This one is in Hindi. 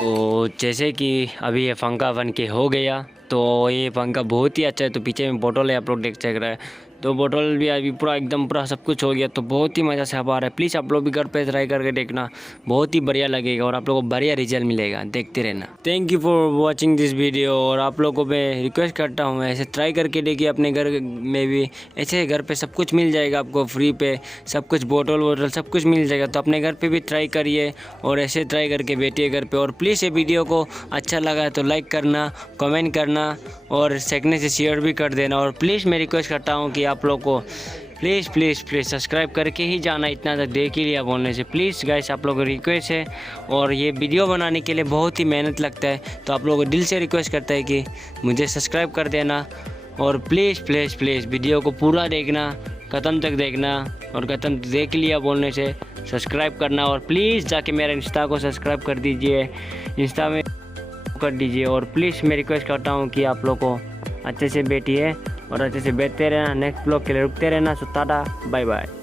तो जैसे कि अभी ये पंखा बन के हो गया, तो ये पंखा बहुत ही अच्छा है। तो पीछे में बोतल है, आप लोग देख रहे हैं। तो बोतल भी अभी पूरा एकदम पूरा सब कुछ हो गया, तो बहुत ही मज़ा से अब आ रहा है। प्लीज़ आप लोग भी घर पे ट्राई करके देखना, बहुत ही बढ़िया लगेगा और आप लोगों को बढ़िया रिजल्ट मिलेगा, देखते रहना। Thank you for watching this video. और आप लोगों को मैं रिक्वेस्ट करता हूँ ऐसे ट्राई करके देखिए अपने घर में भी, ऐसे घर पे सब कुछ मिल जाएगा आपको फ्री पे, सब कुछ बोतल सब कुछ मिल जाएगा। तो अपने घर पे भी ट्राई करिए और ऐसे ट्राई करके बैठिए घर पे। और प्लीज़ ये वीडियो को अच्छा लगा है तो लाइक करना, कमेंट करना और सेकने से शेयर भी कर देना। और प्लीज़ मैं रिक्वेस्ट करता हूँ कि आप लोग को प्लीज़ सब्सक्राइब करके ही जाना, इतना तक देख ही लिया बोलने से। प्लीज़ गाइस आप लोगों को रिक्वेस्ट है, और ये वीडियो बनाने के लिए बहुत ही मेहनत लगता है, तो आप लोगों को दिल से रिक्वेस्ट करता है कि मुझे सब्सक्राइब कर देना। और प्लीज़ वीडियो को पूरा देखना, ख़त्म तक देखना, और ख़त्म देख लिया बोलने से सब्सक्राइब करना। और प्लीज़ जाके मेरे इंस्टा को सब्सक्राइब कर दीजिए, इंस्टा में कर दीजिए। और प्लीज़ मैं रिक्वेस्ट करता हूँ कि आप लोग को अच्छे से बैठिए और अच्छे से बैठते रहना। नेक्स्ट ब्लॉग के लिए रुकते रहना। सो टाटा, बाय बाय।